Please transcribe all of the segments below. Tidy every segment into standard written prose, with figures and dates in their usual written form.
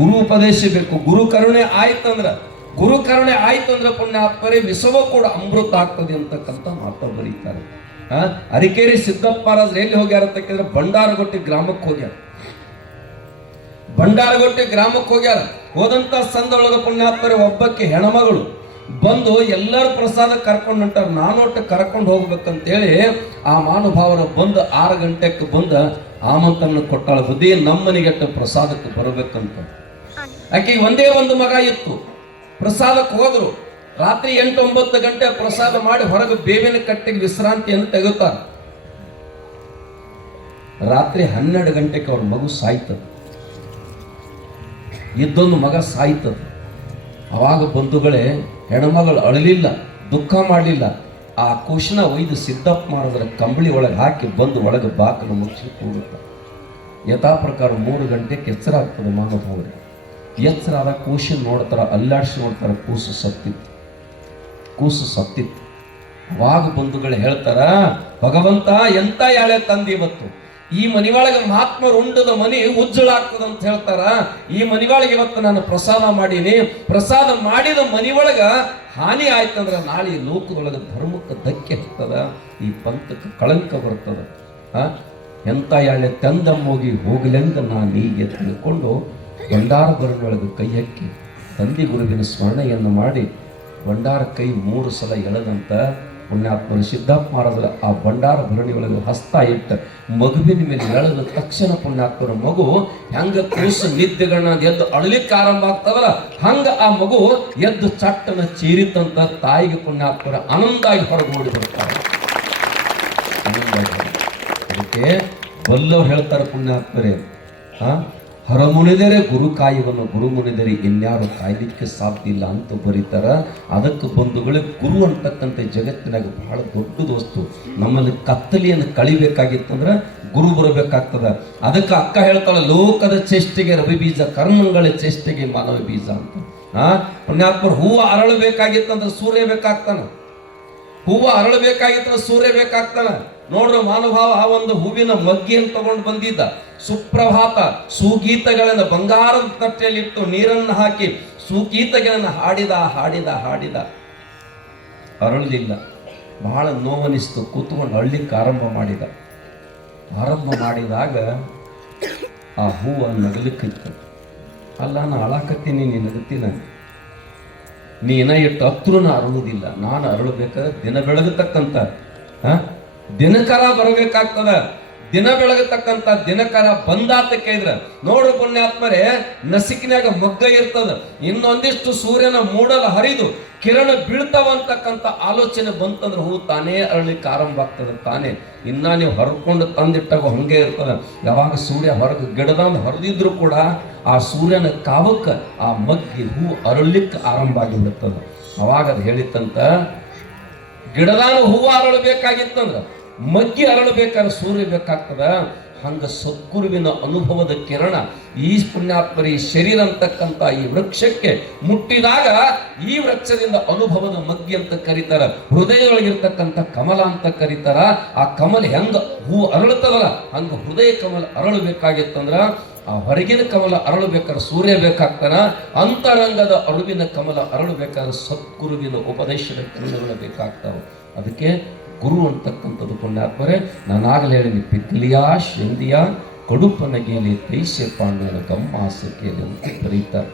ಗುರು ಉಪದೇಶ ಬೇಕು. ಗುರು ಕರುಣೆ ಆಯ್ತಂದ್ರೆ ಪುಣ್ಯಾತ್ಮರೇ ವಿಷವ ಕೂಡ ಅಮೃತ ಆಗ್ತದೆ ಅಂತಕ್ಕಂಥ ಮಾತು ಬರೀತಾರೆ. ಅರಿಕೇರಿ ಸಿದ್ದಪ್ಪರಾಜ್ ಎಲ್ಲಿ ಹೋಗ್ಯಾರ ಅಂತ ಕೇಳಿದ್ರೆ ಬಂಡಾರಗೊಟ್ಟಿ ಗ್ರಾಮಕ್ಕೆ ಹೋಗ್ಯಾರ. ಹೋದಂತ ಸಂದೊಳಗ ಪುಣ್ಯಾತ್ಮರೇ ಒಬ್ಬಕ್ಕೆ ಹೆಣ್ಮಗಳು ಬಂದು ಎಲ್ಲರೂ ಪ್ರಸಾದ ಕರ್ಕೊಂಡು ಹೊಂಟಾರ. ನಾನೊಟ್ಟು ಕರ್ಕೊಂಡು ಹೋಗ್ಬೇಕಂತೇಳಿ ಆ ಮಹಾನುಭಾವರ ಬಂದು 6 ಗಂಟೆಗೆ ಬಂದ ಆಮಂತ್ರಣ ಕೊಟ್ಟಾಳ. ಬುದ್ಧಿ ನಮ್ಮನಿಗೆಟ್ಟು ಪ್ರಸಾದಕ್ಕೆ ಬರಬೇಕಂತ. ಆಕೆಗೆ ಒಂದೇ ಒಂದು ಮಗ ಇತ್ತು. ಪ್ರಸಾದಕ್ಕೆ ಹೋದ್ರು. ರಾತ್ರಿ 8-9 ಗಂಟೆ ಪ್ರಸಾದ ಮಾಡಿ ಹೊರಗೆ ಬೇವಿನ ಕಟ್ಟೆಗೆ ವಿಶ್ರಾಂತಿಯನ್ನು ತೆಗುತ್ತಾರೆ. ರಾತ್ರಿ 12 ಗಂಟೆಗೆ ಅವ್ರ ಮಗು ಸಾಯ್ತದ. ಇದ್ದೊಂದು ಮಗ ಸಾಯ್ತದ. ಅವಾಗ ಬಂಧುಗಳೇ, ಹೆಣ್ಮಗಳು ಅಳಲಿಲ್ಲ, ದುಃಖ ಮಾಡಲಿಲ್ಲ. ಆ ಕುಶನ ಒಯ್ದು ಸಿದ್ದಪ್ಪ ಮಾಡಿದ್ರೆ ಕಂಬಳಿ ಒಳಗೆ ಹಾಕಿ ಬಂದು ಒಳಗೆ ಬಾಕಲು ಮುಚ್ಚಿ ಕೂಡುತ್ತಾರೆ. ಯಥಾ ಪ್ರಕಾರ 3 ಗಂಟೆಗೆ ಎಚ್ಚರ ಆಗ್ತದೆ. ಮಹಾನುಭಾವರಿಗೆ ಎಚ್ಚರ ಆದ ಕೂಸಿನ ನೋಡ್ತಾರ, ಅಲ್ಲಾಡಿಸಿ ನೋಡ್ತಾರ, ಕೂಸು ಸತ್ತಿತ್ತು. ಅವಾಗ ಬಂಧುಗಳು ಹೇಳ್ತಾರ, ಭಗವಂತ ಎಂತ ಯಾಳೆ ತಂದಿ ಇವತ್ತು ಈ ಮನಿಯೊಳಗೆ ಮಹಾತ್ಮರು ಉಂಡದ ಮನಿ ಉಜ್ಜಳಾಗ್ತದ ಅಂತ ಹೇಳ್ತಾರ. ಈ ಮನಿಯೊಳಗೆ ಇವತ್ತು ನಾನು ಪ್ರಸಾದ ಮಾಡೀನಿ. ಪ್ರಸಾದ ಮಾಡಿದ ಮನಿಯೊಳಗ ಹಾನಿ ಆಯ್ತಂದ್ರ ನಾಳೆ ಲೋಕದೊಳಗೆ ಧರ್ಮಕ್ಕೆ ಧಕ್ಕೆ ಆಗ್ತದ, ಈ ಪಂಥಕ್ಕೆ ಕಳಂಕ ಬರ್ತದ. ಎಂತ ಯಾಳೆ ತಂದಮ್ಮೋಗಿ ಹೋಗ್ಲೆಂದ ನಾನು ಹೀಗೆ ತಿಳ್ಕೊಂಡು ಭಂಡಾರ ಬರನೊಳಗೆ ಕೈ ಹಾಕಿ ತಂದೆ ಗುರುವಿನ ಸ್ಮರಣೆಯನ್ನು ಮಾಡಿ ಭಂಡಾರ ಕೈ 3 ಸಲ ಎಳೆದಂತ ಪುಣ್ಯಾತ್ಮರು ಸಿದ್ದಪ್ಪ ಮಹಾರಾಜರ ಆ ಭಂಡಾರ ಭರಣಿಯೊಳಗೆ ಹಸ್ತ ಇಟ್ಟ ಮಗುವಿನ ಮೇಲೆ ಎಳೆದ ತಕ್ಷಣ ಪುಣ್ಯಾತ್ಮರ ಮಗು ಹೆಂಗ ಕೂಸು ನಿದ್ದೆಗಳನ್ನ ಎದ್ದು ಅಳಲಿಕ್ಕೆ ಆರಂಭ ಆಗ್ತದಲ್ಲ, ಹಂಗ ಆ ಮಗು ಎದ್ದು ಚಟ್ಟನ ಚೀರಿತಂತ ತಾಯಿಗೆ ಪುಣ್ಯಾತ್ಮರ ಆನಂದಾಗಿ ಹೊರಗೆ ಓಡಿ ಬರ್ತಾರೆ. ಅದಕ್ಕೆ ಬಲ್ಲವ್ರು ಹೇಳ್ತಾರೆ ಪುಣ್ಯಾತ್ಮರೇ, ಹೊರಮುನಿದರೆ ಗುರು ಕಾಯುವನು, ಗುರು ಮುನಿದರೆ ಇನ್ಯಾರು ಕಾಯ್ಲಿಕ್ಕೆ ಸಾಧ್ಯ ಇಲ್ಲ ಅಂತ ಬರೀತಾರ. ಅದಕ್ಕೆ ಬಂಧುಗಳೇ, ಗುರು ಅಂತಕ್ಕಂಥ ಜಗತ್ತಿನಾಗ ಬಹಳ ದೊಡ್ಡದು ವಸ್ತು. ನಮ್ಮಲ್ಲಿ ಕತ್ತಲೆಯನ್ನು ಕಳಿಬೇಕಾಗಿತ್ತಂದ್ರೆ ಗುರು ಬರಬೇಕಾಗ್ತದ. ಅದಕ್ಕೆ ಅಕ್ಕ ಹೇಳ್ತಾಳೆ, ಲೋಕದ ಚೇಷ್ಟೆಗೆ ರವಿ ಬೀಜ, ಕರ್ಮಗಳ ಚೇಷ್ಟೆಗೆ ಮಾನವ ಬೀಜ ಅಂತ. ಪುಣ್ಯಾತ್ಮರು ಹೂವು ಅರಳಬೇಕಾಗಿತ್ತಂದ್ರೆ ಸೂರ್ಯ ಬೇಕಾಗ್ತಾನ. ಸೂರ್ಯ ಬೇಕಾಗ್ತಾನ. ನೋಡ್ರಿ ಮಾನುಭಾವ ಆ ಒಂದು ಹೂವಿನ ಮಗ್ಗಿಯನ್ನು ತಗೊಂಡು ಬಂದಿದ್ದ. ಸುಪ್ರಭಾತ ಸುಗೀತಗಳನ್ನು ಬಂಗಾರದ ತಟ್ಟೆಯಲ್ಲಿಟ್ಟು ನೀರನ್ನು ಹಾಕಿ ಸುಗೀತಗಳನ್ನು ಹಾಡಿದ ಅರಳಲಿಲ್ಲ. ಬಹಳ ನೋವನಿಸ್ತು. ಕೂತ್ಕೊಂಡು ಅಳ್ಲಿಕ್ಕೆ ಆರಂಭ ಮಾಡಿದಾಗ ಆ ಹೂವು ನಗಲಿಕ್ಕಿತ್ತು. ಅಲ್ಲ, ನಾನು ಅಳಾಕತ್ತೀನಿ, ನೀನು ನಗುತ್ತೀನ, ನೀನ ಇಟ್ಟು ಹತ್ರನ ಅರಳುವುದಿಲ್ಲ. ನಾನು ಅರಳಬೇಕಾದ್ರೆ ದಿನ ಬೆಳಗತಕ್ಕಂಥ ದಿನಕರ ಬರಬೇಕಾಗ್ತದ. ದಿನ ಬೆಳಗತಕ್ಕಂಥ ದಿನಕರ ಬಂದಾತ ಕೇಳಿದ್ರ ನೋಡು ಪುಣ್ಯಾತ್ಮರೇ, ನಸಿಕಿನಾಗ ಮಗ್ಗ ಇರ್ತದ. ಇನ್ನೊಂದಿಷ್ಟು ಸೂರ್ಯನ ಮೂಡಲ ಹರಿದು ಕಿರಣ ಬೀಳ್ತಾವಂತಕ್ಕಂಥ ಆಲೋಚನೆ ಬಂತಂದ್ರೆ ಹೂ ತಾನೇ ಅರಳಿಕ್ಕೆ ಆರಂಭ ಆಗ್ತದೆ ತಾನೇ. ಇನ್ನ ನೀವು ಹೊರಕೊಂಡು ತಂದಿಟ್ಟಾಗ ಹಂಗೆ ಇರ್ತದ. ಯಾವಾಗ ಸೂರ್ಯ ಹೊರಗೆ ಗಿಡದಂದು ಹೊರದಿದ್ರು ಕೂಡ ಆ ಸೂರ್ಯನ ಕಾವಕ್ಕೆ ಆ ಮಗ್ಗಿ ಹೂ ಅರಳಲಿಕ್ಕೆ ಆರಂಭ ಆಗಿಬಿಡ್ತದ. ಅವಾಗ ಅದು ಹೇಳಿತ್ತಂತ, ಗಿಡದಾನ ಹೂವು ಅರಳಬೇಕಾಗಿತ್ತಂದ್ರ ಮಗ್ಗಿ ಅರಳಬೇಕಾದ್ರೆ ಸೂರ್ಯ ಬೇಕಾಗ್ತದ. ಹಂಗ ಸದ್ಗುರುವಿನ ಅನುಭವದ ಕಿರಣ ಈ ಪುಣ್ಯಾತ್ಮರಿ ಶರೀರ ಅಂತಕ್ಕಂಥ ಈ ವೃಕ್ಷಕ್ಕೆ ಮುಟ್ಟಿದಾಗ ಈ ವೃಕ್ಷದಿಂದ ಅನುಭವದ ಮಗ್ಗಿ ಅಂತ ಕರೀತಾರ. ಹೃದಯದೊಳಗಿರ್ತಕ್ಕಂಥ ಕಮಲ ಅಂತ ಕರೀತಾರ. ಆ ಕಮಲ ಹೆಂಗ ಹೂ ಅರಳುತ್ತದಲ್ಲ ಹಂಗ ಹೃದಯ ಕಮಲ ಅರಳಬೇಕಾಗಿತ್ತಂದ್ರ ಆ ಹೊರಗಿನ ಕಮಲ ಅರಳಬೇಕಾದ್ರೆ ಸೂರ್ಯ ಬೇಕಾಗ್ತಾನ. ಅಂತರಂಗದ ಅಳುವಿನ ಕಮಲ ಅರಳಬೇಕಾದ್ರೆ ಸದ್ಗುರುವಿನ ಉಪದೇಶದ ಕಿರಣಗಳು ಬೇಕಾಗ್ತಾವೆ. ಅದಕ್ಕೆ ಗುರು ಅಂತಕ್ಕಂಥದ್ದು ಪುಣ್ಯಾತ್ಮರೇ, ನಾನಾಗಲೇ ಹೇಳಿ ಪಿಕ್ಲಿಯಾ ಶಂದಿಯ ಕಡುಪನಗೆಯಲ್ಲಿ ತೈಸೆ ಪಾಂಡವನ ಗಮ್ಮಾಸಕ್ಕಿಯಲ್ಲಿ ಅಂತ ಬರೀತಾರೆ.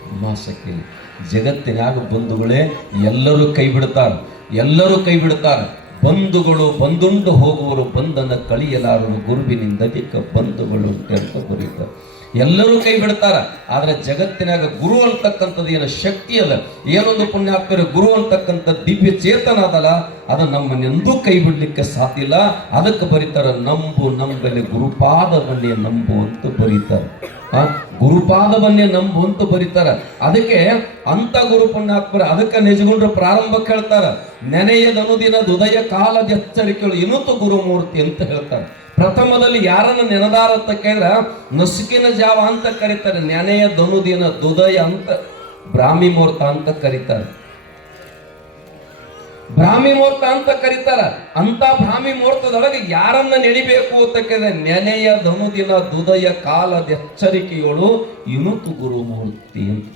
ಗಮ್ಮಾಸಕ್ಕಿಯಲ್ಲಿ ಜಗತ್ತಿನಾಗ ಬಂಧುಗಳೇ ಎಲ್ಲರೂ ಕೈ ಬಿಡ್ತಾರೆ. ಬಂಧುಗಳು ಬಂದುಂಡು ಹೋಗುವರು, ಬಂಧನ ಕಳಿಯಲಾರರು, ಗುರುವಿನಿಂದ ಬಂಧುಗಳು ಅಂತ ಬರೀತಾರೆ. ಎಲ್ಲರೂ ಕೈ ಬಿಡ್ತಾರ. ಆದ್ರೆ ಜಗತ್ತಿನಾಗ ಗುರು ಅಂತಕ್ಕಂಥದ್ದು ಏನು ಶಕ್ತಿ ಅಲ್ಲ, ಏನೊಂದು ಪುಣ್ಯಾತ್ಮರ ಗುರು ಅಂತಕ್ಕಂಥ ದಿವ್ಯ ಚೇತನ ಅದಲ್ಲ, ಅದು ನಮ್ಮನ್ನೆಂದೂ ಕೈ ಬಿಡ್ಲಿಕ್ಕೆ ಸಾಧ್ಯ ಇಲ್ಲ. ಅದಕ್ಕೆ ಬರೀತಾರ, ನಂಬಲಿ ಗುರುಪಾದವನ್ನೇ ನಂಬು ಅಂತ ಬರೀತಾರೆ. ಗುರುಪಾದವನ್ನೇ ನಂಬು ಅಂತ ಬರೀತಾರ. ಅದಕ್ಕೆ ಅಂತ ಗುರು ಪುಣ್ಯಾತ್ಮರ ಅದಕ್ಕೆ ನಿಜಗೊಂಡ್ರು ಪ್ರಾರಂಭಕ್ಕೆ ಹೇಳ್ತಾರ, ನೆನೆಯದನುದಿನ ಉದಯ ಕಾಲದ ಎಚ್ಚರಿಕೆಗಳು ಇನುತ್ತು ಗುರುಮೂರ್ತಿ ಅಂತ ಹೇಳ್ತಾರೆ. ಪ್ರಥಮದಲ್ಲಿ ಯಾರನ್ನ ನೆನದಾರ ಅಂತ ಕೇಳಿದ್ರ ನಸುಕಿನ ಜಾವ ಅಂತ ಕರೀತಾರೆ. ನೆನೆಯ ದನುದಿನ ದುದಯ ಅಂತ ಬ್ರಾಹ್ಮಿ ಮುಹೂರ್ತ ಅಂತ ಕರೀತಾರೆ. ಬ್ರಾಹ್ಮಿ ಮುಹೂರ್ತ ಅಂತ ಕರೀತಾರ. ಅಂತ ಬ್ರಾಹ್ಮಿ ಮುಹೂರ್ತದೊಳಗೆ ಯಾರನ್ನ ನೆಡಿಬೇಕು ಅಂತ ಕೇಳಿದ್ರೆ ನೆನೆಯ ಧನುದಿನ ದುದಯ ಕಾಲದ ಎಚ್ಚರಿಕೆಯೋಳು ಇನುತು ಗುರು ಮೂರ್ತಿ ಅಂತ.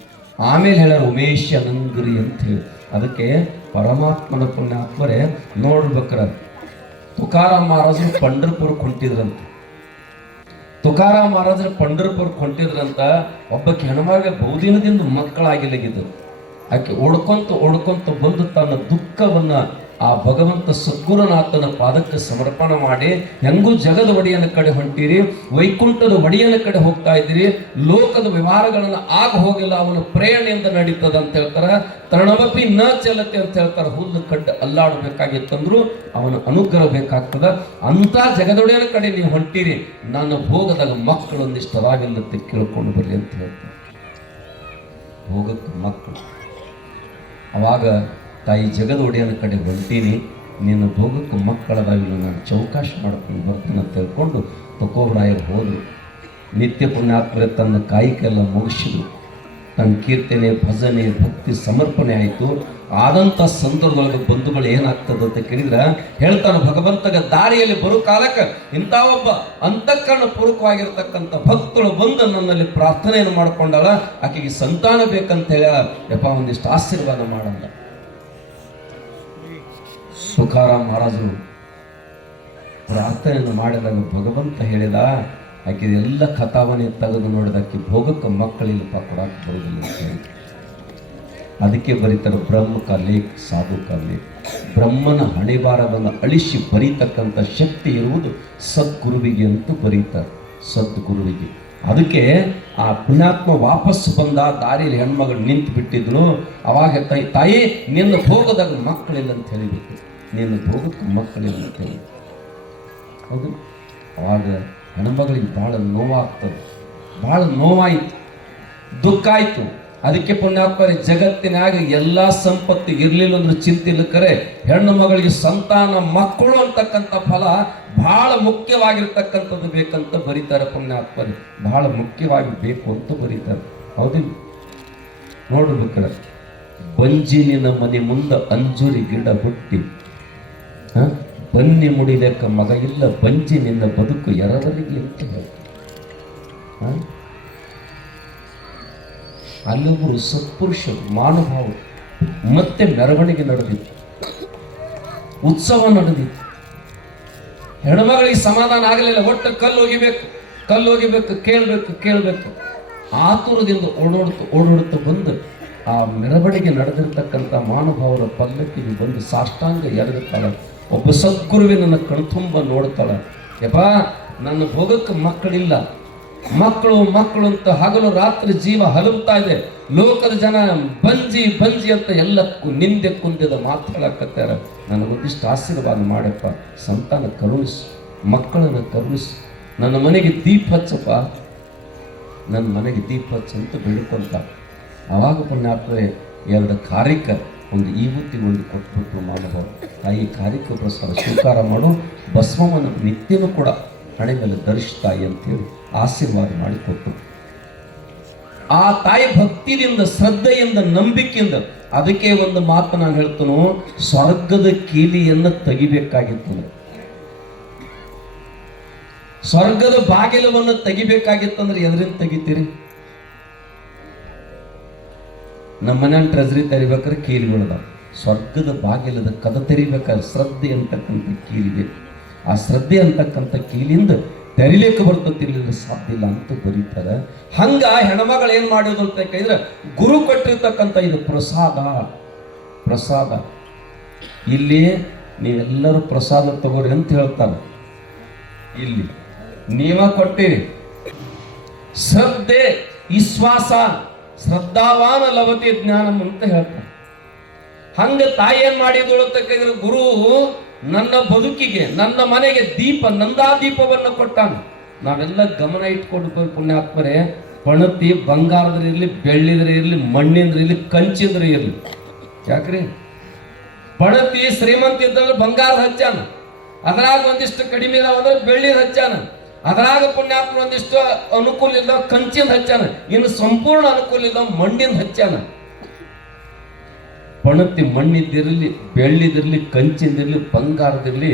ಆಮೇಲೆ ಹೇಳ್ಯಾರ ಉಮೇಶ ನಂಗರಿ ಅಂತ ಹೇಳಿ. ಅದಕ್ಕೆ ಪರಮಾತ್ಮನ ಪುಣ್ಯಾತ್ಮರೇ ನೋಡ್ಬೇಕ್ರ, ತುಕಾರಾಮ್ ಮಹಾರಾಜರು ಪಂಢರಪುರಕ್ಕೆ ಹೊಂಟಿದ್ರಂತ. ತುಕಾರಾಮ್ ಮಹಾರಾಜರು ಪಂಢರಪುರಕ್ಕೆ ಹೊಂಟಿದ್ರಂತ. ಒಬ್ಬಕ್ಕೆ ಹೆಣ್ಮಗ ಬಹುದಿನದಿಂದ ಮಕ್ಕಳಾಗಿಲ್ಲಗಿದ್ರು. ಆಕೆ ಓಡ್ಕೊಂತ ಬಂದು ತನ್ನ ದುಃಖವನ್ನ ಆ ಭಗವಂತ ಸದ್ಗುರುನಾಥನ ಪಾದಕ್ಕೆ ಸಮರ್ಪಣೆ ಮಾಡಿ, ಹೆಂಗೂ ಜಗದ ಒಡೆಯನ ಕಡೆ ಹೊಂಟಿರಿ, ವೈಕುಂಠದ ಒಡೆಯನ ಕಡೆ ಹೋಗ್ತಾ ಇದ್ದೀರಿ, ಲೋಕದ ವ್ಯವಹಾರಗಳನ್ನ ಆಗ ಹೋಗಿಲ್ಲ, ಅವನ ಪ್ರೇರಣೆಯಿಂದ ನಡೀತದ ಅಂತ ಹೇಳ್ತಾರ. ತರಣವಪಿ ನ ಚಲತೆ ಅಂತ ಹೇಳ್ತಾರ. ಹುಲ್ಲು ಕಡ್ಡು ಅಲ್ಲಾಡಬೇಕಾಗಿತ್ತಂದ್ರು ಅವನ ಅನುಗ್ರಹ ಬೇಕಾಗ್ತದ. ಅಂತ ಜಗದೊಡೆಯನ ಕಡೆ ನೀವು ಹೊಂಟಿರಿ, ನನ್ನ ಭೋಗದಾಗ ಮಕ್ಕಳೊಂದಿಷ್ಟು ಅದಾಗಿಲ್ಲತ್ತೆ ಕೇಳ್ಕೊಂಡು ಬರ್ಲಿ ಅಂತ ಹೇಳ್ತಾರೆ. ಭೋಗಕ್ಕೆ ಮಕ್ಕಳು. ಅವಾಗ ತಾಯಿ ಜಗದ ಒಡೆಯನ ಕಡೆ ಹೊಂಟೀನಿ, ನಿನ್ನ ಭೋಗಕ್ಕೆ ಮಕ್ಕಳದಾಗಿಲ್ಲ, ನಾನು ಚೌಕಾಶಿ ಮಾಡ್ಕೊಂಡು ಬರ್ತೀನಿ ಅಂತ ಹೇಳ್ಕೊಂಡು ತುಕೋಬರಾಯರು ಹೋದರು. ನಿತ್ಯ ಪುಣ್ಯಾತ್ಮರೆ ತನ್ನ ಕಾಯಿಕೆಲ್ಲ ಮುಗಿಸಿದ್ರು. ತನ್ನ ಕೀರ್ತನೆ, ಭಜನೆ, ಭಕ್ತಿ ಸಮರ್ಪಣೆ ಆಯಿತು. ಆದಂಥ ಸಂದರ್ಭದೊಳಗೆ ಬಂಧುಗಳು ಏನಾಗ್ತದೆ ಅಂತ ಕೇಳಿದ್ರೆ ಹೇಳ್ತಾನೆ, ಭಗವಂತಗ ದಾರಿಯಲ್ಲಿ ಬರೋ ಕಾಲಕ್ಕೆ ಇಂಥ ಒಬ್ಬ ಅಂತಃಕರಣ ಪೂರ್ವಕವಾಗಿರ್ತಕ್ಕಂಥ ಭಕ್ತಳು ಬಂದು ನನ್ನಲ್ಲಿ ಪ್ರಾರ್ಥನೆಯನ್ನು ಮಾಡ್ಕೊಂಡಾಳ, ಆಕೆಗೆ ಸಂತಾನ ಬೇಕಂತ ಹೇಳ, ಯಪ್ಪ ಒಂದಿಷ್ಟು ಆಶೀರ್ವಾದ ಮಾಡಲ್ಲ. ತುಕಾರಾಮ್ ಮಹಾರಾಜರು ಪ್ರಾರ್ಥನೆಯನ್ನು ಮಾಡಿದಾಗ ಭಗವಂತ ಹೇಳಿದ, ಆಕೆ ಎಲ್ಲ ಕಥಾವನ್ನೇ ತೆಗೆದು ನೋಡಿದ, ಆಕೆ ಭೋಗಕ್ಕೆ ಮಕ್ಕಳಿಲ್ಲಪ್ಪ ಕೊಡಕ್ಕೆ ಬರುವುದಿಲ್ಲ ಅಂತ ಹೇಳಿ. ಅದಕ್ಕೆ ಬರೀತಾರೆ ಬ್ರಹ್ಮ ಕಾ ಲೇಖ ಸಾಧು ಕಾ ಲೇಖ. ಬ್ರಹ್ಮನ ಹಣೆಬಾರವನ್ನು ಅಳಿಸಿ ಬರೀತಕ್ಕಂಥ ಶಕ್ತಿ ಇರುವುದು ಸದ್ಗುರುವಿಗೆ ಅಂತೂ ಬರೀತಾರೆ, ಸದ್ಗುರುವಿಗೆ. ಅದಕ್ಕೆ ಆ ಪುಣ್ಯಾತ್ಮ ವಾಪಸ್ ಬಂದ ದಾರಿಯಲ್ಲಿ ಹೆಣ್ಮಗಳು ನಿಂತು ಬಿಟ್ಟಿದ್ರು. ಅವಾಗ ತಾಯಿ ನಿನ್ನ ಭೋಗದಾಗ ಮಕ್ಕಳಿಲ್ಲ ಅಂತ ಹೇಳಿಬಿಟ್ಟು, ನಿನ್ನ ಭೋಗಕ್ಕೆ ಮಕ್ಕಳಿಲ್ಲ ಅಂತ ಹೇಳಿ. ಹೌದು, ಅವಾಗ ಹೆಣ್ಮಗಳಿಗೆ ಭಾಳ ನೋವಾಗ್ತದೆ, ಭಾಳ ನೋವಾಯಿತು, ದುಃಖ ಆಯಿತು. ಅದಕ್ಕೆ ಪುಣ್ಯಾತ್ಮರೇ ಜಗತ್ತಿನಾಗ ಎಲ್ಲ ಸಂಪತ್ತು ಇರಲಿಲ್ಲ ಅಂದ್ರೆ ಚಿಂತಿಲ್ಲ, ಕರೆ ಹೆಣ್ಣು ಮಗಳಿಗೆ ಸಂತಾನ ಮಕ್ಕಳು ಅಂತಕ್ಕಂಥ ಫಲ ಬಹಳ ಮುಖ್ಯವಾಗಿರ್ತಕ್ಕಂಥದ್ದು ಬೇಕಂತ ಬರೀತಾರೆ ಪುಣ್ಯಾತ್ಮರೇ. ಬಹಳ ಮುಖ್ಯವಾಗಿ ಬೇಕು ಅಂತ ಬರೀತಾರೆ. ಹೌದಿಲ್ಲ? ನೋಡ್ಬೇಕ್ರೆ ಬಂಜಿನಿನ ಮನೆ ಮುಂದೆ ಅಂಜುರಿ ಗಿಡ ಹುಟ್ಟಿ ಬನ್ನಿ ಮುಡಿಲೆಕ್ಕ ಮಗ ಇಲ್ಲ, ಬಂಜಿ ನಿನ್ನ ಬದುಕು ಎರಡರಿಗೆ ಅಂತ ಹೇಳ್ತಾರೆ. ಅಲ್ಲೊಬ್ಬರು ಸತ್ಪುರುಷರು, ಮಾನುಭಾವರು, ಮತ್ತೆ ಮೆರವಣಿಗೆ ನಡೆದಿತ್ತು, ಉತ್ಸವ ನಡೆದಿತ್ತು. ಹೆಣ್ಮಗಳಿಗೆ ಸಮಾಧಾನ ಆಗಲಿಲ್ಲ, ಒಟ್ಟು ಕಲ್ಲು ಹೋಗಿಬೇಕು, ಕೇಳಬೇಕು. ಆತುರದಿಂದ ಓಡೋಡ್ತು ಬಂದು ಆ ಮೆರವಣಿಗೆ ನಡೆದಿರ್ತಕ್ಕಂಥ ಮಾನುಭಾವರ ಪಲ್ಲಕ್ಕಿಗೆ ಬಂದು ಸಾಷ್ಟಾಂಗ ಎರಗುತ್ತಾಳ. ಒಬ್ಬ ಸದ್ಗುರುವಿನ ಕಣ್ತುಂಬ ನೋಡ್ತಾಳ, ಯಪ್ಪ ನನ್ನ ಭೋಗಕ್ಕೆ ಮಕ್ಕಳಿಲ್ಲ, ಮಕ್ಕಳು ಅಂತ ಹಗಲು ರಾತ್ರಿ ಜೀವ ಹಲುತ್ತಾ ಇದೆ, ಲೋಕದ ಜನ ಬಂಜಿ ಅಂತ ಎಲ್ಲಕ್ಕೂ ನಿಂದೆ ಕುಂದಿದ ಮಾತಾಡಕತ್ತಾರ. ನನಗೊಂದಿಷ್ಟು ಆಶೀರ್ವಾದ ಮಾಡಪ್ಪ, ಸಂತಾನ ಕರುಣಿಸು, ಮಕ್ಕಳನ್ನು ಕರುಣಿಸು, ನನ್ನ ಮನೆಗೆ ದೀಪ ಹಚ್ಚಪ್ಪ, ನನ್ನ ಮನೆಗೆ ದೀಪ ಹಚ್ಚಂತ ಬೇಡ್ಕೊಂತ. ಅವಾಗ ಪುಣ್ಯಾತ್ಮರೇ ಎರಡು ಕಾರಿಕ, ಒಂದು ಈವತ್ತಿ ಒಂದು ಕೊಟ್ಬಿಟ್ಟು ಮಾನವ ತಾಯಿ ಕಾರಿಕ ಪ್ರಸಾದ ಸ್ವೀಕಾರ ಮಾಡು, ಭಸ್ಮವನ್ನು ನಿತ್ಯನೂ ಕೂಡ ಹಣೆ ಮೇಲೆ ಧರಿಸ್ತಾಯಿ ಅಂತೇಳಿ ಆಶೀರ್ವಾದ ಮಾಡಿಕೊಟ್ಟು. ಆ ತಾಯಿ ಭಕ್ತಿಯಿಂದ, ಶ್ರದ್ಧೆಯಿಂದ, ನಂಬಿಕೆಯಿಂದ, ಅದಕ್ಕೆ ಒಂದು ಮಾತು ನಾನು ಹೇಳ್ತೇನೋ, ಸ್ವರ್ಗದ ಕೀಲಿಯನ್ನು ತೆಗಿಬೇಕಾಗಿತ್ತು, ಸ್ವರ್ಗದ ಬಾಗಿಲವನ್ನು ತೆಗಿಬೇಕಾಗಿತ್ತಂದ್ರೆ ಎದರಿಂದ ತೆಗಿತೀರಿ? ನಮ್ಮ ಮನೆ ಟ್ರೆಜರಿ ತೆರಿಬೇಕಾದ್ರೆ ಕೀಲಿಗಳದಾವ, ಸ್ವರ್ಗದ ಬಾಗಿಲದ ಕದ ತೆರಿಬೇಕಾದ್ರೆ ಶ್ರದ್ಧೆ ಅಂತಕ್ಕಂಥ ಕೀಲಿದೆ. ಆ ಶ್ರದ್ಧೆ ಅಂತಕ್ಕಂಥ ಕೀಲಿಂದ ತೆರಿಲಿಕ್ಕೆ ಬರ್ತತಿರ್ಲಿಲ್ಲ, ಸಾಧ್ಯ ಇಲ್ಲ ಅಂತ ಬರೀತಾರೆ. ಹಂಗ ಹೆಣ್ಮಗಳು ಏನ್ ಮಾಡೋದು ಅಂತ ಕೇಳಿದ್ರೆ, ಗುರು ಕೊಟ್ಟಿರ್ತಕ್ಕಂಥ ಇದು ಪ್ರಸಾದ ಇಲ್ಲಿ ನೀವೆಲ್ಲರೂ ಪ್ರಸಾದ ತಗೋರಿ ಅಂತ ಹೇಳ್ತಾರೆ. ಇಲ್ಲಿ ನೀವ ಕೊಟ್ಟಿರಿ ಶ್ರದ್ಧೆ, ವಿಶ್ವಾಸ, ಶ್ರದ್ಧಾವಾನ ಲಭತೆ ಜ್ಞಾನಂ ಅಂತ ಹೇಳ್ತಾರೆ. ಹಂಗ ತಾಯಿ ಏನ್ ಮಾಡಿದಳು ಅಂತ ಕೇಳಿದ್ರೆ, ಗುರು ನನ್ನ ಬದುಕಿಗೆ, ನನ್ನ ಮನೆಗೆ ದೀಪ, ನಂದಾದೀಪವನ್ನು ಕೊಟ್ಟಾನ. ನಾವೆಲ್ಲ ಗಮನ ಇಟ್ಕೊಂಡು ಪುಣ್ಯಾತ್ಮರೇ, ಪಣತಿ ಬಂಗಾರದ್ರ ಇರಲಿ, ಬೆಳ್ಳಿದ್ರೆ ಇರಲಿ, ಮಣ್ಣಿಂದ್ರ ಇರಲಿ, ಕಂಚಿಂದ್ರ ಇರಲಿ, ಯಾಕ್ರಿ ಪಣತಿ ಶ್ರೀಮಂತ ಇದ್ದಂದ್ರೆ ಬಂಗಾರದ ಹಚ್ಚಾನ, ಅದ್ರಾಗ ಒಂದಿಷ್ಟು ಕಡಿಮೆ ಇದಾವಂದ್ರೆ ಬೆಳ್ಳಿದ ಹಚ್ಚಾನ, ಅದ್ರಾಗ ಪುಣ್ಯಾತ್ಮ ಒಂದಿಷ್ಟು ಅನುಕೂಲ ಇಲ್ಲ ಕಂಚಿಂದ ಹಚ್ಚಾನ, ಇನ್ನು ಸಂಪೂರ್ಣ ಅನುಕೂಲ ಇಲ್ಲ ಮಣ್ಣಿಂದ ಹಚ್ಚಾನ. ಪಣತಿ ಮಣ್ಣಿದ್ದಿರಲಿ, ಬೆಳ್ಳಿದಿರಲಿ, ಕಂಚಿಂದಿರಲಿ, ಬಂಗಾರದಿರಲಿ,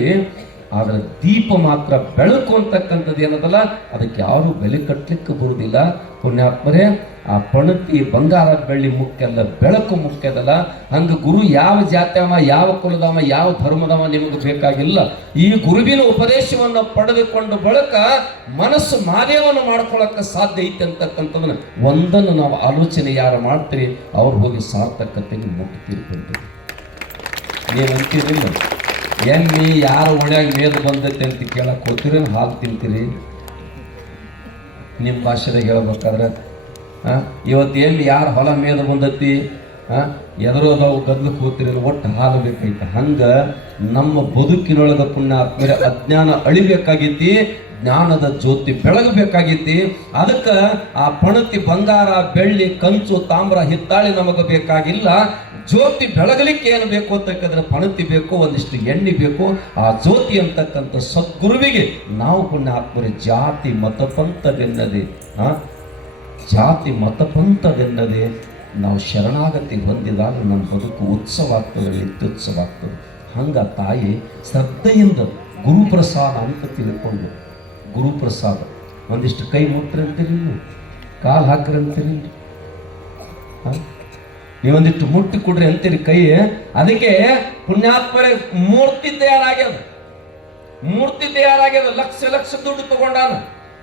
ಆದ್ರೆ ದೀಪ ಮಾತ್ರ ಬೆಳಕು ಅಂತಕ್ಕಂಥದ್ದು ಏನದಲ್ಲ, ಅದಕ್ಕೆ ಯಾರು ಬೆಲೆ ಕಟ್ಟಲಿಕ್ಕೆ ಬರುವುದಿಲ್ಲ. ಪುಣ್ಯಾತ್ಮರೇ, ಆ ಪಣತಿ ಬಂಗಾರ ಬೆಳ್ಳಿ ಮುಖ್ಯ ಅಲ್ಲ, ಬೆಳಕು ಮುಖ್ಯದಲ್ಲ. ಹಂಗ ಗುರು ಯಾವ ಜಾತ್ಯವ, ಯಾವ ಕುಲದವ, ಯಾವ ಧರ್ಮದವ ನಿಮಗೆ ಬೇಕಾಗಿಲ್ಲ. ಈ ಗುರುವಿನ ಉಪದೇಶವನ್ನು ಪಡೆದುಕೊಂಡು ಬಳಕ ಮನಸ್ಸು ಮಾದೇವನ್ನು ಮಾಡ್ಕೊಳ್ಳೋಕೆ ಸಾಧ್ಯ ಐತೆ ಅಂತಕ್ಕಂಥದನ್ನ ಒಂದನ್ನು ನಾವು ಆಲೋಚನೆ ಯಾರು ಮಾಡ್ತೀರಿ ಅವ್ರು ಹೋಗಿ ಸಾರ್ಥಕತೆಗೆ ಮುಟ್ತಿರ್ಬೇಕು. ನೀವಂತೀರಿಲ್ಲ, ಎಮ್ಮಿ ಯಾರ ಒಳ್ಯಾಗ ಮೇದು ಬಂದೈತೆ ಅಂತ ಕೇಳಕ್ಕೆ ಹೋಗ್ತೀರಿ, ಹಾಲು ತಿಂತೀರಿ. ನಿಮ್ಮ ಭಾಷೆದಾಗ ಹೇಳ್ಬೇಕಾದ್ರೆ ಇವತ್ತು ಎಲ್ಲಿ ಯಾರು ಹೊಲ ಮೇದು ಬಂದೈತಿ, ಎದರೋದವು ಗದ್ಲಕ್ಕೆ ಹೋಗ್ತೀರಿ, ಒಟ್ಟು ಹಾಲು ಬೇಕೈತೆ. ಹಂಗ ನಮ್ಮ ಬದುಕಿನೊಳಗ ಪುಣ್ಯಾತ್ಮರೇ ಅಜ್ಞಾನ ಅಳಿಬೇಕಾಗೈತಿ, ಜ್ಞಾನದ ಜ್ಯೋತಿ ಬೆಳಗಬೇಕಾಗೈತಿ. ಅದಕ್ಕೆ ಆ ಪಣತಿ ಬಂಗಾರ ಬೆಳ್ಳಿ ಕಂಚು ತಾಮ್ರ ಹಿತ್ತಾಳಿ ನಮಗೆ ಬೇಕಾಗಿಲ್ಲ. ಜ್ಯೋತಿ ಬೆಳಗಲಿಕ್ಕೆ ಏನು ಬೇಕು ಅಂತಕ್ಕಂದ್ರೆ ಪಣತಿ ಬೇಕು, ಒಂದಿಷ್ಟು ಎಣ್ಣೆ ಬೇಕು. ಆ ಜ್ಯೋತಿ ಅಂತಕ್ಕಂಥ ಸದ್ಗುರುವಿಗೆ ನಾವು ಪುಣ್ಯಾತ್ಮರೇ ಜಾತಿ ಮತಪಂಥವೆನ್ನದೆ ಜಾತಿ ಮತಪಂಥವೆನ್ನದೆ ನಾವು ಶರಣಾಗತಿ ಹೊಂದಿದಾಗ ನಮ್ಮ ಬದುಕು ಉತ್ಸವ ಆಗ್ತದೆ, ನಿತ್ಯೋತ್ಸವ ಆಗ್ತದೆ. ಹಂಗ ತಾಯಿ ಶ್ರದ್ಧೆಯಿಂದ ಗುರುಪ್ರಸಾದ ಅಂತ ತಿಳ್ಕೊಂಡು, ಗುರುಪ್ರಸಾದ ಒಂದಿಷ್ಟು ಕೈ ಮುಟ್ರಂತೀರಿ, ಕಾಲು ಹಾಕ್ರಂತೀರಿ, ನೀವೊಂದಿಷ್ಟು ಮುಟ್ಟಿ ಕೊಡ್ರಿ ಅಂತೀರಿ ಕೈ. ಅದಕ್ಕೆ ಪುಣ್ಯಾತ್ಮರೇ ಮೂರ್ತಿ ತಯಾರಾಗ್ಯದ, ಮೂರ್ತಿ ತಯಾರಾಗ್ಯದ, ಲಕ್ಷ ಲಕ್ಷ ದುಡ್ಡು ತಗೊಂಡಾನ,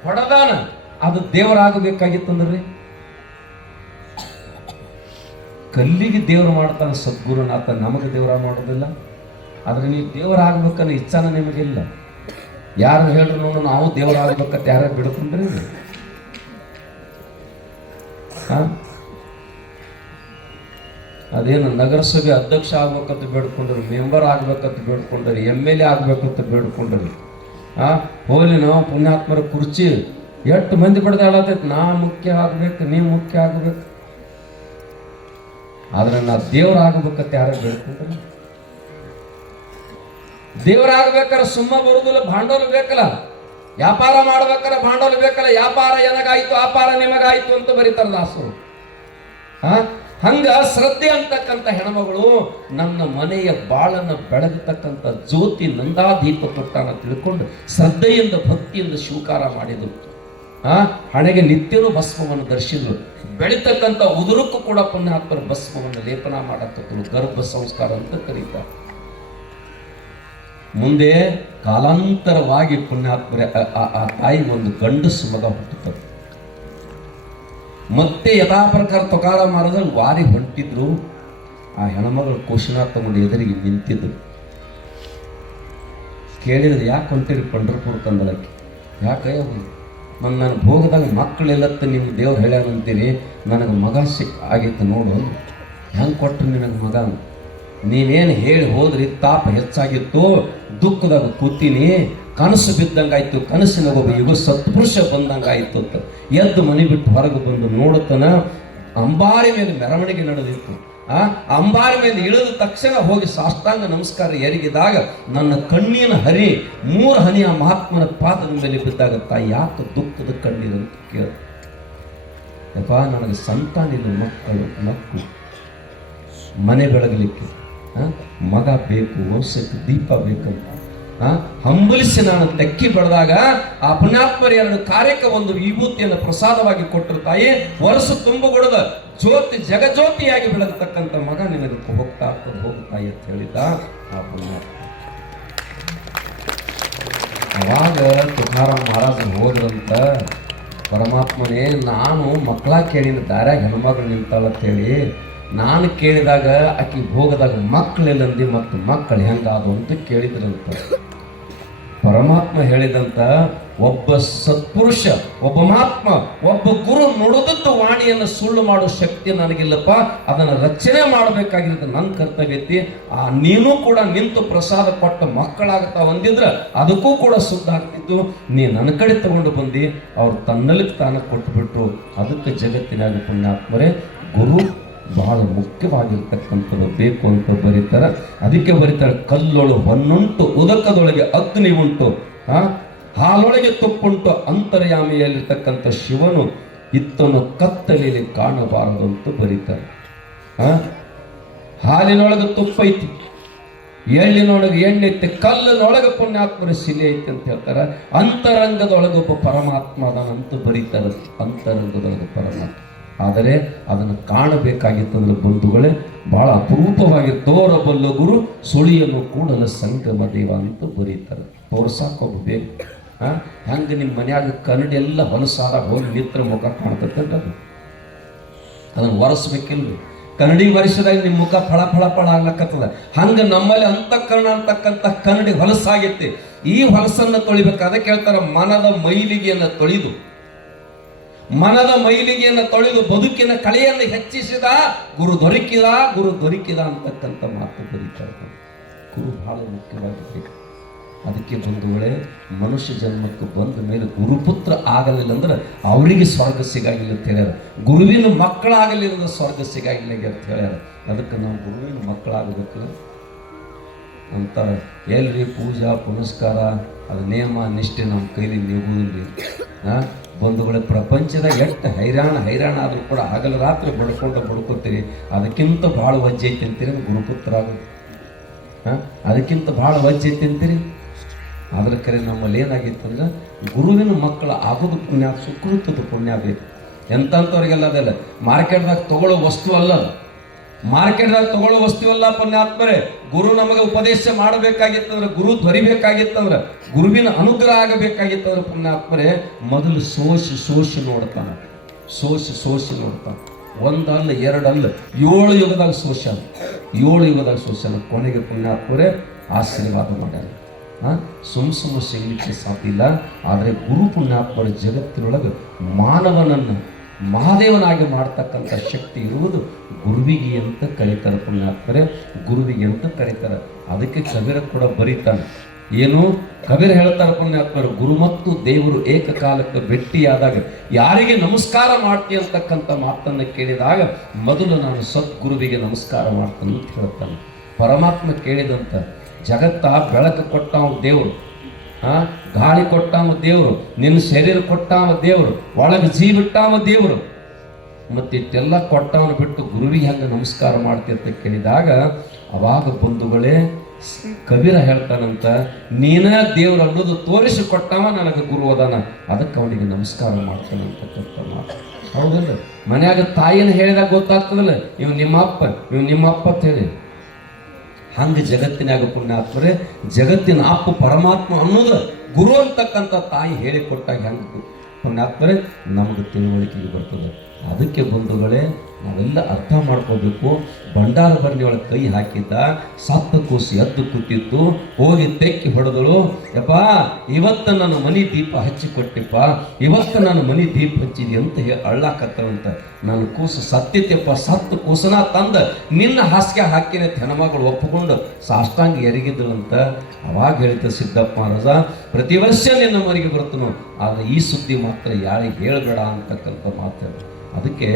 ಹೊಡೆದಾನ. ಅದು ದೇವರಾಗಬೇಕಾಗಿತ್ತಂದ್ರಿ, ಕಲ್ಲಿಗೆ ದೇವರು ಮಾಡ್ತಾನೆ ಸದ್ಗುರುನಾಥ, ನಮಗೆ ದೇವರ ಮಾಡೋದಿಲ್ಲ. ಆದ್ರೆ ನೀವು ದೇವರಾಗಬೇಕನ್ನೋ ಇಚ್ಛಾನ ನಿಮಗಿಲ್ಲ. ಯಾರು ಹೇಳ್ರು ನೋಡು ನಾವು ದೇವರಾಗಬೇಕಂತ ಯಾರು ಬಿಡ್ಕೊಂಡ್ರಿ? ಅದೇನು ನಗರಸಭೆ ಅಧ್ಯಕ್ಷ ಆಗ್ಬೇಕಂತ ಬೇಡ್ಕೊಂಡ್ರಿ, ಮೆಂಬರ್ ಆಗ್ಬೇಕಂತ ಬೇಡ್ಕೊಂಡ್ರಿ, MLA ಆಗ್ಬೇಕಂತ ಬೇಡ್ಕೊಂಡ್ರಿ. ಹೋಗ್ಲಿ ನಾವು ಪುಣ್ಯಾತ್ಮರ ಕುರ್ಚಿ ಎಷ್ಟು ಮಂದಿ ಬಡ್ದಾಡತೈತಿ, ನಾ ಮುಖ್ಯ ಆಗ್ಬೇಕು, ನೀವು ಮುಖ್ಯ ಆಗ್ಬೇಕು. ಆದ್ರೆ ನಾ ದೇವರಾಗಬೇಕಂತ ಯಾರು ಬೇಡ್ಕೊಂಡ್ರಿ? ದೇವರಾಗಬೇಕಾದ್ರೆ ಸುಮ್ಮ ಬರುದಿಲ್ಲ, ಭಾಂಡೋಲ ಬೇಕಲ್ಲ. ವ್ಯಾಪಾರ ಮಾಡ್ಬೇಕಾದ್ರೆ ಭಾಂಡೋಲ ಬೇಕಲ್ಲ. ವ್ಯಾಪಾರ ಏನಾಗಾಯ್ತು ಅಪಾರ ನಿಮಗಾಯ್ತು ಅಂತ ಬರೀತಾರ ದಾಸರು. ಹಂಗ ಶ್ರದ್ಧೆ ಅಂತಕ್ಕಂಥ ಹೆಣ್ಮಗಳು ನನ್ನ ಮನೆಯ ಬಾಳನ್ನು ಬೆಳಗತಕ್ಕಂಥ ಜ್ಯೋತಿ ನಂದಾದೀಪ ಕೊಟ್ಟಾನ ತಿಳ್ಕೊಂಡು ಶ್ರದ್ಧೆಯಿಂದ ಭಕ್ತಿಯಿಂದ ಸ್ವೀಕಾರ ಮಾಡಿದ್ರು. ಹಣೆಗೆ ನಿತ್ಯನೂ ಭಸ್ಮವನ್ನು ಧರಿಸಿದ್ರು. ಬೆಳೀತಕ್ಕಂಥ ಉದುರಕ್ಕೂ ಕೂಡ ಪುಣ್ಯಾತ್ಮರ ಭಸ್ಮವನ್ನು ಲೇಪನ ಮಾಡತಕ್ಕಂಥ ಗರ್ಭ ಸಂಸ್ಕಾರ ಅಂತ ಕರೀತಾರೆ. ಮುಂದೆ ಕಾಲಾಂತರವಾಗಿ ಪುಣ್ಯಾತ್ಮರ ಆ ತಾಯಿ ಒಂದು ಗಂಡಸು ಮಗ ಹುಟ್ಟುತ್ತದೆ. ಮತ್ತೆ ಯಥಾ ಪ್ರಕಾರ ತೊಕಾರ ಮಾರದಲ್ಲಿ ವಾರಿ ಹೊಂಟಿದ್ರು. ಆ ಹೆಣ್ಮಗಳು ಕೋಶನ ತಗೊಂಡು ಎದುರಿಗೆ ನಿಂತಿದ್ರು. ಕೇಳಿದ್ರೆ ಯಾಕೆ ಹೊಂಟಿರಿ ಪಂಡ್ರಪುರಕ್ಕೆ ಅಂದಳಕ್ಕೆ. ಯಾಕೆ ನಾನು ಭೋಗದಾಗ ಮಕ್ಕಳೆಲ್ಲತ್ತ ನಿಮ್ಮ ದೇವ್ರು ಹೇಳ್ಯಾರಂತೀರಿ, ನನಗೆ ಮಗ ಆಗೈತೆ ನೋಡು. ಹೆಂಗೆ ಕೊಟ್ರಿ ನಿನಗೆ ಮಗ? ನೀವೇನು ಹೇಳಿ ಹೋದ್ರಿ, ತಾಪ ಹೆಚ್ಚಾಗಿತ್ತು, ದುಃಖದಾಗ ಕೂತೀನಿ, ಕನಸು ಬಿದ್ದಂಗಾಯ್ತು, ಕನಸಿನಾಗ ಒಬ್ಬ ಯುಗ ಸತ್ಪುರುಷ ಬಂದಂಗಾಯ್ತು ಅಂತ ಎದ್ದು ಮನೆ ಬಿಟ್ಟು ಹೊರಗೆ ಬಂದು ನೋಡುತ್ತಾನ. ಅಂಬಾರಿ ಮೇಲೆ ಮೆರವಣಿಗೆ ನಡೆದಿತ್ತು. ಅಂಬಾರಿ ಮೇಲೆ ಇಳಿದ ತಕ್ಷಣ ಹೋಗಿ ಸಾಷ್ಟಾಂಗ ನಮಸ್ಕಾರ ಎರಗಿದಾಗ ನನ್ನ ಕಣ್ಣಿನ ಹರಿ 3 ಹನಿ ಆ ಮಹಾತ್ಮನ ಪಾದದ ಮೇಲೆ ಬಿದ್ದಾಗ ತಾಯಿ ಯಾಕೆ ದುಃಖದ ಕಣ್ಣೀರಂತ ಕೇಳ. ಯಪ್ಪ ನನಗೆ ಸಂತಾನಿಲ್ಲ, ಮಕ್ಕಳು ಮನೆ ಬೆಳಗಲಿಕ್ಕೆ ಮಗ ಬೇಕು, ವರ್ಷಕ್ಕೆ ದೀಪ ಬೇಕಂತ ಹಂಬಲಿಸಿ ನಾನು ತೆಕ್ಕಿ ಬೆಳೆದಾಗ ಆ ಪುಣ್ಯಾತ್ಮರಿ 2 ಕಾರ್ಯಕ್ಕೆ ಒಂದು ವಿಭೂತಿಯನ್ನು ಪ್ರಸಾದವಾಗಿ ಕೊಟ್ಟರು. ತಾಯಿ ವರ್ಷ ತುಂಬುಗೊಡದ ಜ್ಯೋತಿ ಜಗಜ್ಯೋತಿಯಾಗಿ ಬೆಳೆದತಕ್ಕಂಥ ಮಗ ನಿನಗೆ ಹೋಗ್ತಾ ಹೋಗ್ತಾಯಿ ಅಂತ ಹೇಳಿದ್ದ ಆ ಪುಣ್ಯಾತ್ಮ. ಅವಾಗ ತುಕಾರಾಮ್ ಮಹಾರಾಜರು ಹೋದ್ರಂತ, ಪರಮಾತ್ಮನೇ ನಾನು ಮಕ್ಕಳ ಕೇಳಿದ ದಾರ್ಯಾಗ ಹೆಣ್ಮಗಳು ನಿಂತಾಳಂತ ಹೇಳಿ ನಾನು ಕೇಳಿದಾಗ ಆಕಿ ಭೋಗದಾಗ ಮಕ್ಕಳೆಲ್ಲಂದಿ ಮತ್ತು ಮಕ್ಕಳು ಹೆಂಗಾದು ಅಂತ ಕೇಳಿದ್ರಂತ. ಪರಮಾತ್ಮ ಹೇಳಿದಂತ ಒಬ್ಬ ಸತ್ಪುರುಷ, ಒಬ್ಬ ಮಹಾತ್ಮ, ಒಬ್ಬ ಗುರು ನುಡಿದದ್ದು ವಾಣಿಯನ್ನು ಸುಳ್ಳು ಮಾಡೋ ಶಕ್ತಿ ನನಗಿಲ್ಲಪ್ಪ. ಅದನ್ನು ರಚನೆ ಮಾಡಬೇಕಾಗಿರೋದು ನನ್ನ ಕರ್ತವ್ಯ ಐತಿ. ನೀನು ಕೂಡ ನಿಂತು ಪ್ರಸಾದ ಕೊಟ್ಟ ಮಕ್ಕಳಾಗ್ತಾ ಒಂದಿದ್ರೆ ಅದಕ್ಕೂ ಕೂಡ ಶುದ್ಧ ಆಗ್ತಿತ್ತು. ನೀ ನನ್ನ ಕಡೆ ತಗೊಂಡು ಬಂದು ಅವ್ರು ತನ್ನಲ್ಲಿ ತಾನ ಕೊಟ್ಟುಬಿಟ್ಟು ಅದಕ್ಕೆ ಜಗತ್ತಿನಾಗ ಪುಣ್ಯಾತ್ಮರೇ ಗುರು ಬಹಳ ಮುಖ್ಯವಾಗಿರ್ತಕ್ಕಂಥದ್ದು ಬೇಕು ಅಂತ ಬರೀತಾರೆ. ಅದಕ್ಕೆ ಬರೀತಾರೆ, ಕಲ್ಲೊಳು ಹೊನ್ನುಂಟು ಉದಕದೊಳಗೆ ಅಗ್ನಿ ಉಂಟು, ಹಾಲೊಳಗೆ ತುಪ್ಪುಂಟು, ಅಂತರ್ಯಾಮಿಯಲ್ಲಿರ್ತಕ್ಕಂಥ ಶಿವನು ಇತ್ತನು ಕತ್ತಲೆಯಲ್ಲಿ ಕಾಣಬಾರದು ಅಂತ ಬರೀತಾರೆ. ಹಾಲಿನೊಳಗೆ ತುಪ್ಪ ಐತಿ, ಎಳ್ಳಿನೊಳಗೆ ಎಣ್ಣೆ ಐತಿ, ಕಲ್ಲಿನೊಳಗೆ ಪುಣ್ಯಾತ್ಮರ ಶಿಲೆ ಐತಿ ಅಂತ ಹೇಳ್ತಾರೆ. ಅಂತರಂಗದೊಳಗೊಬ್ಬ ಪರಮಾತ್ಮ ಅದನ್ನಂತೂ ಬರೀತಾರೆ, ಅಂತರಂಗದೊಳಗೆ ಪರಮಾತ್ಮ. ಆದರೆ ಅದನ್ನು ಕಾಣಬೇಕಾಗಿತ್ತಂದ್ರೆ ಬಂಧುಗಳೇ ಬಹಳ ಅಪರೂಪವಾಗಿ ತೋರಬಲ್ಲ ಗುರು ಸುಳಿಯನ್ನು ಕೂಡಲ ಸಂಗಮ ದೇವ ಅಂತ ಬರೀತಾರೆ. ತೋರ್ಸಾಕೊಬ್ಬ ಬೇಕು. ಹೆಂಗೆ ನಿಮ್ಮ ಮನ್ಯಾಗ ಕನ್ನಡಿ ಎಲ್ಲ ಹೊಲಸಾರ ಹೋಗಿ ನಿತ್ರ ಮುಖ ಕಾಣ್ತದೆ, ಅದನ್ನು ಒರೆಸ್ಬೇಕಿಲ್ರಿ. ಕನ್ನಡಿ ವರ್ಷದಾಗ ನಿಮ್ಮ ಮುಖ ಫಳ ಫಳ ಫಳ ಆಗ್ಲಕ್ಕತ್ತದ. ಹಂಗೆ ನಮ್ಮಲ್ಲಿ ಅಂತಃಕರಣ ಅಂತಕ್ಕಂಥ ಕನ್ನಡಿ ಹೊಲಸಾಗೈತಿ. ಈ ಹೊಲಸನ್ನು ತೊಳಿಬೇಕು. ಅದಕ್ಕೆ ಹೇಳ್ತಾರೆ ಮನದ ಮೈಲಿಗೆಯನ್ನು ತೊಳೆದು, ಮನದ ಮೈಲಿಗೆಯನ್ನು ತೊಳೆದು ಬದುಕಿನ ಕಳೆಯನ್ನು ಹೆಚ್ಚಿಸಿದ ಗುರು ದೊರಕಿದ, ಗುರು ದೊರಕಿದ ಅಂತಕ್ಕಂಥ ಮಾತು ಬರೀತಾರೆ. ಗುರು ಬಹಳ ಮುಖ್ಯವಾಗಿದೆ. ಅದಕ್ಕೆ ಬಂಧುಗಳೇ, ಮನುಷ್ಯ ಜನ್ಮಕ್ಕೆ ಬಂದ ಮೇಲೆ ಗುರುಪುತ್ರ ಆಗಲಿಲ್ಲ ಅಂದ್ರೆ ಅವರಿಗೆ ಸ್ವರ್ಗ ಸಿಗಾಗಿಲ್ಲ ಅಂತ ಹೇಳ್ಯಾರ. ಗುರುವಿನ ಮಕ್ಕಳಾಗಲಿಲ್ಲ ಅಂದ್ರೆ ಸ್ವರ್ಗ ಸಿಗಾಗಿಲ್ಲ ಅಂತ ಹೇಳ್ಯಾರ. ಅದಕ್ಕೆ ನಾವು ಗುರುವಿನ ಮಕ್ಕಳಾಗಬೇಕು ಅಂತ ಎಲ್ರಿ ಪೂಜಾ ಪುನಸ್ಕಾರ ಅದು ನಿಯಮ ನಿಷ್ಠೆ ನಮ್ಮ ಕೈಲಿ ನೀಗುವುದಿಲ್ಲ. ಬಂಧುಗಳೇ, ಪ್ರಪಂಚದಾಗ ಎಷ್ಟು ಹೈರಾಣ ಆದರೂ ಕೂಡ ಹಗಲು ರಾತ್ರಿ ಬಡ್ಕೊತೀರಿ. ಅದಕ್ಕಿಂತ ಭಾಳ ವಜ್ಜೆ ಐತಿ ಅಂತೀರಿ ಗುರುಪುತ್ರ ಆಗೋದು. ಅದಕ್ಕಿಂತ ಭಾಳ ವಜ್ಜೆ ಐತಿ ಅಂತೀರಿ. ಅದ್ರ ಕರೆ ನಮ್ಮಲ್ಲಿ ಏನಾಗಿತ್ತು ಅಂದ್ರೆ ಗುರುವಿನ ಮಕ್ಕಳು ಆಗೋದು ಪುಣ್ಯ, ಸುಕೃತದ ಪುಣ್ಯ ಬೇಕು. ಎಂಥವ್ರಿಗೆಲ್ಲ ಅದೆಲ್ಲ ಮಾರ್ಕೆಟ್ದಾಗ ತಗೊಳ್ಳೋ ವಸ್ತು ಅಲ್ಲ, ಮಾರ್ಕೆಟ್ದಾಗ ತಗೊಳ್ಳೋ ವಸ್ತು ಅಲ್ಲ ಪುಣ್ಯಾತ್ಮರೇ. ಗುರು ನಮಗೆ ಉಪದೇಶ ಮಾಡಬೇಕಾಗಿತ್ತಂದ್ರೆ, ಗುರು ಧ್ವರಿಬೇಕಾಗಿತ್ತಂದ್ರೆ, ಗುರುವಿನ ಅನುಗ್ರಹ ಆಗಬೇಕಾಗಿತ್ತಂದ್ರೆ ಪುಣ್ಯಾತ್ಮರೇ ಮೊದಲು ಸೋಸಿ ನೋಡ್ತಾನೆ. ಸೋಸಿ ನೋಡ್ತಾನೆ. ಒಂದಲ್ಲ ಎರಡಲ್ಲ 7 ಯುಗದಾಗ ಸೋಷಾನ, 7 ಯುಗದಾಗ ಸೋಷಾನ. ಕೊನೆಗೆ ಪುಣ್ಯಾತ್ಮರೇ ಆಶೀರ್ವಾದ ಮಾಡ್ಯಾರ. ಸುಮ್ಮ ಸಿಗಲಿಕ್ಕೆ ಸಾಧ್ಯ ಇಲ್ಲ. ಆದರೆ ಗುರು ಪುಣ್ಯಾತ್ಮರ ಜಗತ್ತಿನೊಳಗೆ ಮಾನವನನ್ನು ಮಹಾದೇವನಾಗಿ ಮಾಡ್ತಕ್ಕಂಥ ಶಕ್ತಿ ಇರುವುದು ಗುರುವಿಗೆ ಅಂತ ಕರೀತಾರೆ ಪುಣ್ಯಾತ್ಮರೇ, ಗುರುವಿಗೆ ಅಂತ ಕರೀತಾರೆ. ಅದಕ್ಕೆ ಕಬೀರ ಕೂಡ ಬರೀತಾನೆ. ಏನು ಕಬೀರ ಹೇಳ್ತಾರೆ ಪುಣ್ಯಾತ್ಮರು, ಗುರು ಮತ್ತು ದೇವರು ಏಕಕಾಲಕ್ಕೆ ಭೇಟಿಯಾದಾಗ ಯಾರಿಗೆ ನಮಸ್ಕಾರ ಮಾಡ್ತೀಯ ಅಂತಕ್ಕಂಥ ಮಾತನ್ನು ಕೇಳಿದಾಗ ಮೊದಲು ನಾನು ಸದ್ಗುರುವಿಗೆ ನಮಸ್ಕಾರ ಮಾಡ್ತಾನೆ ಅಂತ ಹೇಳ್ತಾನೆ. ಪರಮಾತ್ಮ ಕೇಳಿದಂತ ಜಗತ್ತ ಬೆಳಕು ಕೊಟ್ಟಾವ ದೇವರು, ಗಾಳಿ ಕೊಟ್ಟಾವ ದೇವರು, ನಿನ್ನ ಶರೀರ ಕೊಟ್ಟಾವ ದೇವರು, ಒಳಗೆ ಜೀವಿಟ್ಟಾವ ದೇವರು, ಮತ್ತಿಟ್ಟೆಲ್ಲ ಕೊಟ್ಟವನು ಬಿಟ್ಟು ಗುರುವಿಗೆ ಹೆಂಗೆ ನಮಸ್ಕಾರ ಮಾಡ್ತೀಯ ಅಂತ ಕೇಳಿದಾಗ ಅವಾಗ ಬಂಧುಗಳೇ ಕಬೀರ ಹೇಳ್ತಾನಂತ, ನೀನ ದೇವ್ರು ಅನ್ನೋದು ತೋರಿಸಿಕೊಟ್ಟವ ನನಗೆ ಗುರು ಅದಾನ, ಅದಕ್ಕೆ ಅವನಿಗೆ ನಮಸ್ಕಾರ ಮಾಡ್ತಾನೆ ಅಂತಕ್ಕಂಥ ಮಾತು. ಹೌದಲ್ಲ? ಮನ್ಯಾಗ ತಾಯಿನ ಹೇಳಿದಾಗ ಗೊತ್ತಾಗ್ತದಲ್ಲ, ಇವ್ ನಿಮ್ಮಪ್ಪ ಅಂತ ಹೇಳಿ. ಹಂಗೆ ಜಗತ್ತಿನಾಗ ಪುಣ್ಯಾತ್ಮರೇ ಜಗತ್ತಿನ ಅಪ್ಪ ಪರಮಾತ್ಮ ಅನ್ನೋದು ಗುರು ಅಂತಕ್ಕಂಥ ತಾಯಿ ಹೇಳಿಕೊಟ್ಟಾಗ ಹೆಂಗೆ ಪುಣ್ಯಾತ್ಮರೇ ನಮಗೆ ತಿಳುವಳಿಕೆಗೆ ಬರ್ತದೆ. ಅದಕ್ಕೆ ಬಂಧುಗಳೇ ನಾವೆಲ್ಲ ಅರ್ಥ ಮಾಡ್ಕೋಬೇಕು. ಭಂಡಾರ ಭರಣಿಯೊಳಗೆ ಕೈ ಹಾಕಿದ್ದ, ಸತ್ತ ಕೂಸಿ ಎದ್ದು ಕೂತಿದ್ದು, ಹೋಗಿ ತೆಕ್ಕಿ ಹೊಡೆದಳು, ಯಪ್ಪ ಇವತ್ತು ನನ್ನ ಮನೆ ದೀಪ ಹಚ್ಚಿಕೊಟ್ಟಿಪ್ಪ, ಇವತ್ತು ನಾನು ಮನೆ ದೀಪ ಹಚ್ಚಿದಿ ಅಂತ ಅಳ್ಳಾಕತ್ತವಂತ. ನನ್ನ ಕೂಸು ಸತ್ಯತೆಯಪ್ಪ, ಸತ್ತು ಕೂಸನ ತಂದ ನಿನ್ನ ಹಾಸಿಗೆ ಹಾಕಿನ ಹೆಣ್ಮಗಳು ಒಪ್ಪಿಕೊಂಡು ಸಾಷ್ಟಾಂಗ ಎರಗಿದ್ರು ಅಂತ. ಅವಾಗ ಹೇಳಿದ ಸಿದ್ದಪ್ಪ ಮಹಾರಾಜ, ಪ್ರತಿ ವರ್ಷ ನಿನ್ನ ಮನೆಗೆ ಬರ್ತನು, ಆದರೆ ಈ ಸುದ್ದಿ ಮಾತ್ರ ಯಾರಿಗೆ ಹೇಳಬೇಡ ಅಂತಕ್ಕಂಥ ಮಾತು. ಅದಕ್ಕೆ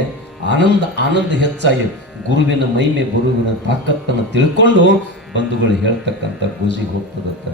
ಆನಂದ ಹೆಚ್ಚಾಗಿ ಗುರುವಿನ ಮಹಿಮೆ, ಗುರುವಿನ ತಾಕತ್ತನ್ನು ತಿಳ್ಕೊಂಡು ಬಂಧುಗಳು ಹೇಳ್ತಕ್ಕಂಥ ಗೋಜಿಗೆ ಹೋಗ್ತದತ್ತ.